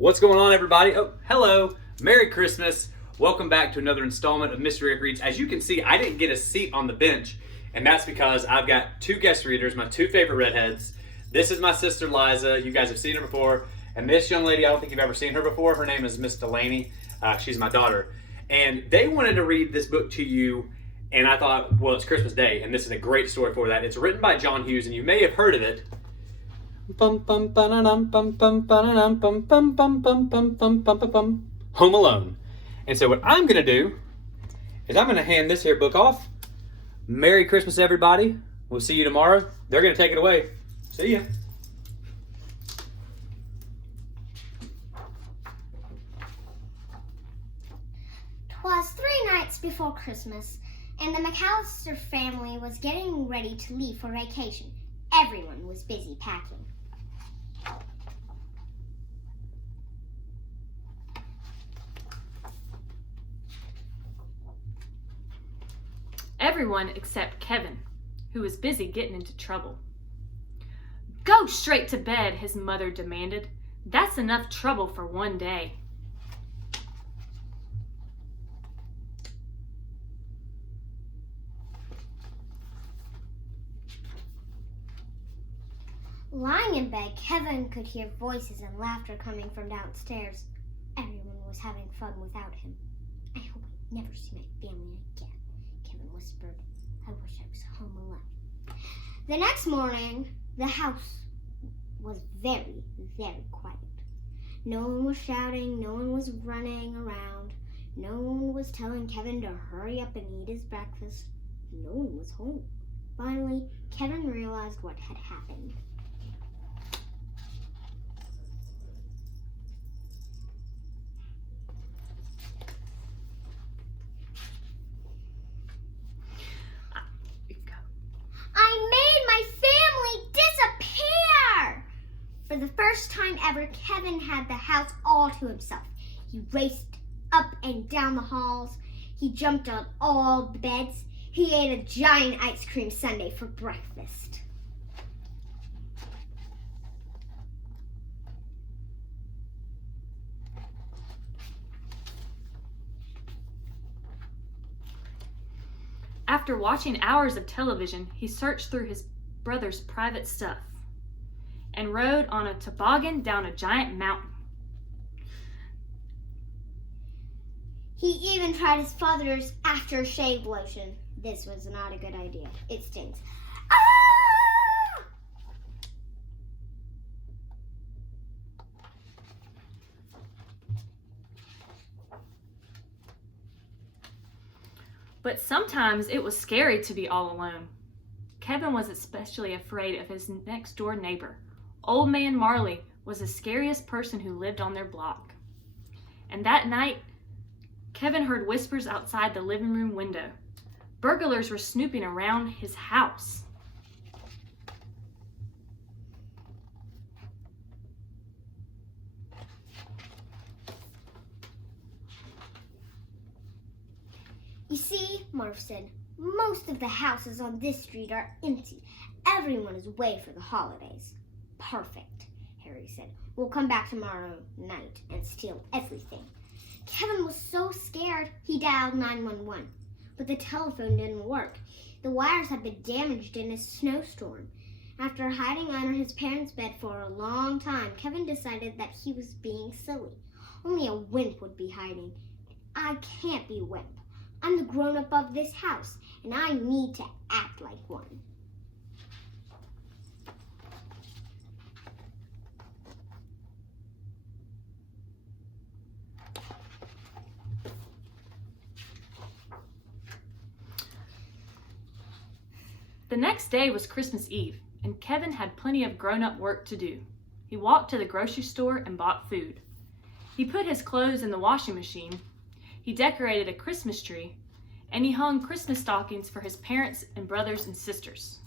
What's going on, everybody? Oh, hello. Merry Christmas. Welcome back to another installment of Mr. Eric Reads. As you can see, I didn't get a seat on the bench, and that's because I've got two guest readers, my two favorite redheads. This is my sister, Liza. You guys have seen her before. And this young lady, I don't think you've ever seen her before. Her name is Miss Delaney. She's my daughter. And they wanted to read this book to you, and I thought, well, it's Christmas Day, and this is a great story for that. It's written by John Hughes, and you may have heard of it. Home Alone. And so what I'm going to do is I'm going to hand this here book off. Merry Christmas, everybody. We'll see you tomorrow. They're going to take it away. See ya. "'Twas 3 nights before Christmas, and the McAllister family was getting ready to leave for vacation. Everyone was busy packing. Everyone except Kevin, who was busy getting into trouble. "Go straight to bed," his mother demanded. "That's enough trouble for one day." Lying in bed, Kevin could hear voices and laughter coming from downstairs. Everyone was having fun without him. "I hope I never see my family again," Kevin whispered. "I wish I was home alone." The next morning, the house was very, very quiet. No one was shouting, no one was running around, no one was telling Kevin to hurry up and eat his breakfast. No one was home. Finally, Kevin realized what had happened. "I made my family disappear!" For the first time ever, Kevin had the house all to himself. He raced up and down the halls. He jumped on all the beds. He ate a giant ice cream sundae for breakfast. After watching hours of television, he searched through his brother's private stuff and rode on a toboggan down a giant mountain. He even tried his father's aftershave lotion. This was not a good idea. It stings. Ah! But sometimes it was scary to be all alone. Kevin was especially afraid of his next-door neighbor. Old Man Marley was the scariest person who lived on their block. And that night, Kevin heard whispers outside the living room window. Burglars were snooping around his house. "You see," Marv said, "most of the houses on this street are empty. Everyone is away for the holidays." "Perfect," Harry said. "We'll come back tomorrow night and steal everything." Kevin was so scared he dialed 911, but the telephone didn't work. The wires had been damaged in a snowstorm. After hiding under his parents' bed for a long time, Kevin decided that he was being silly. Only a wimp would be hiding. "I can't be a wimp. I'm the grown-up of this house, and I need to act like one." The next day was Christmas Eve, and Kevin had plenty of grown-up work to do. He walked to the grocery store and bought food. He put his clothes in the washing machine. He decorated a Christmas tree, and he hung Christmas stockings for his parents and brothers and sisters.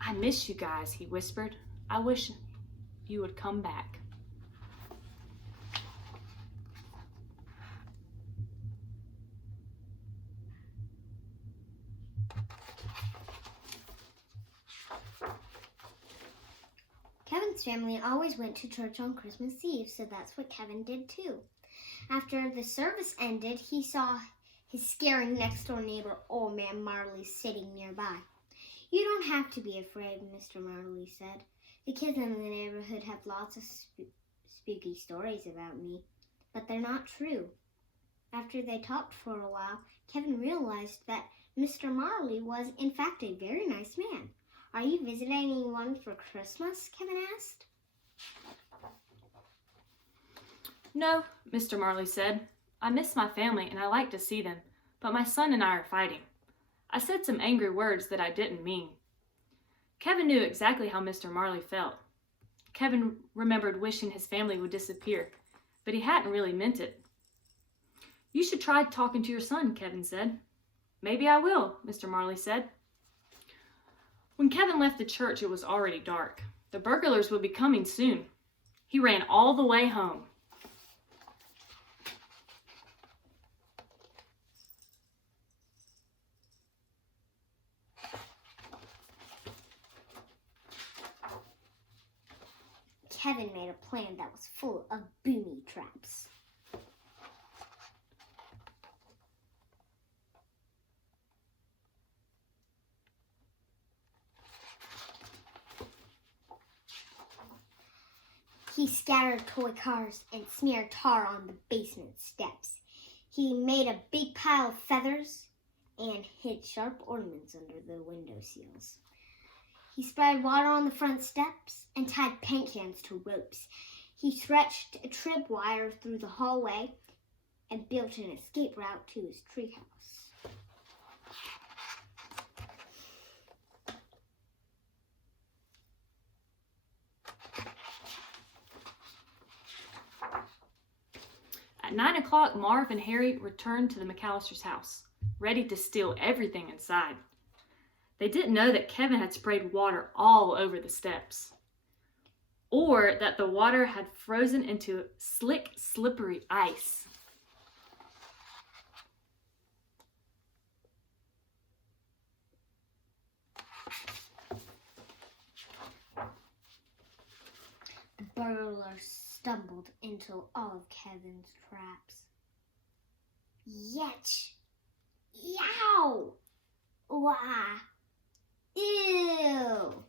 "I miss you guys," he whispered. "I wish you would come back." Kevin's family always went to church on Christmas Eve, so that's what Kevin did too. After the service ended, he saw his scary next-door neighbor, Old Man Marley, sitting nearby. "You don't have to be afraid," Mr. Marley said. "The kids in the neighborhood have lots of spooky stories about me, but they're not true." After they talked for a while, Kevin realized that Mr. Marley was, in fact, a very nice man. "Are you visiting anyone for Christmas?" Kevin asked. "No," Mr. Marley said. "I miss my family and I like to see them, but my son and I are fighting. I said some angry words that I didn't mean." Kevin knew exactly how Mr. Marley felt. Kevin remembered wishing his family would disappear, but he hadn't really meant it. "You should try talking to your son," Kevin said. "Maybe I will," Mr. Marley said. When Kevin left the church, it was already dark. The burglars would be coming soon. He ran all the way home. Kevin made a plan that was full of booby traps. He scattered toy cars and smeared tar on the basement steps. He made a big pile of feathers and hid sharp ornaments under the window sills. He spread water on the front steps and tied paint cans to ropes. He stretched a tripwire through the hallway and built an escape route to his treehouse. At 9 o'clock, Marv and Harry returned to the McAllister's house, ready to steal everything inside. They didn't know that Kevin had sprayed water all over the steps, or that the water had frozen into slick, slippery ice. The burglars stumbled into all of Kevin's traps. Yetch! Yow! Wah! Ew!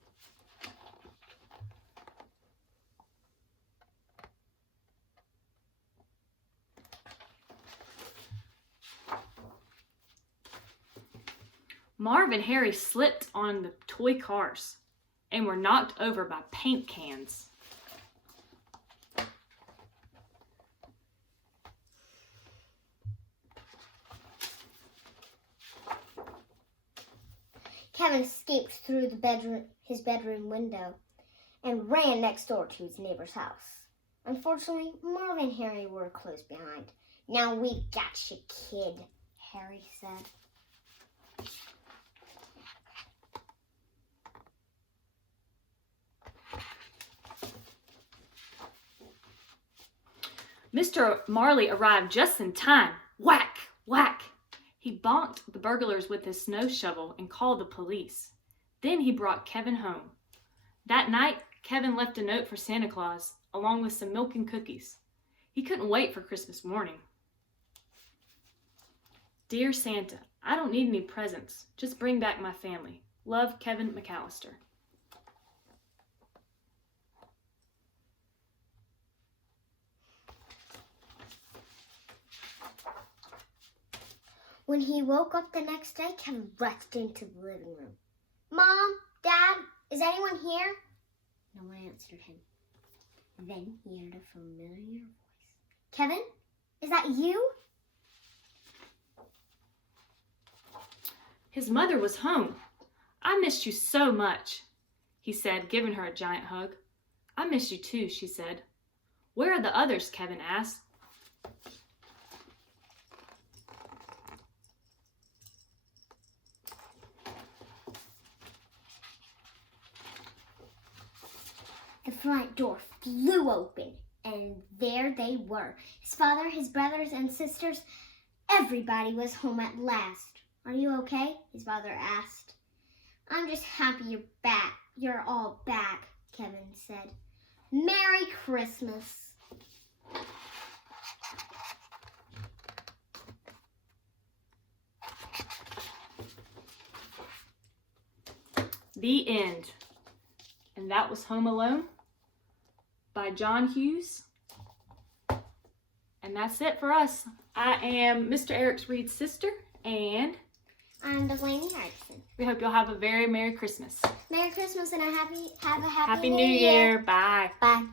Marv and Harry slipped on the toy cars and were knocked over by paint cans. Kevin escaped through his bedroom window and ran next door to his neighbor's house. Unfortunately, Marv and Harry were close behind. "Now we got you, kid," Harry said. Mr. Marley arrived just in time. Whack! Whack! He bonked the burglars with his snow shovel and called the police. Then he brought Kevin home. That night, Kevin left a note for Santa Claus, along with some milk and cookies. He couldn't wait for Christmas morning. "Dear Santa, I don't need any presents. Just bring back my family. Love, Kevin McAllister." When he woke up the next day, Kevin rushed into the living room. "Mom, Dad, is anyone here?" No one answered him. Then he heard a familiar voice. "Kevin, is that you?" His mother was home. "I missed you so much," he said, giving her a giant hug. "I miss you too," she said. "Where are the others?" Kevin asked. The front door flew open, and there they were. His father, his brothers and sisters, everybody was home at last. "Are you okay?" his father asked. "I'm just happy you're back. You're all back," Kevin said. Merry Christmas. The end. And that was Home Alone by John Hughes. And that's it for us. I am Mr. Eric's Reed's sister, and I'm Delaney Erickson. we hope you'll have a very Merry Christmas. Merry Christmas and have a Happy New Year. Bye. Bye.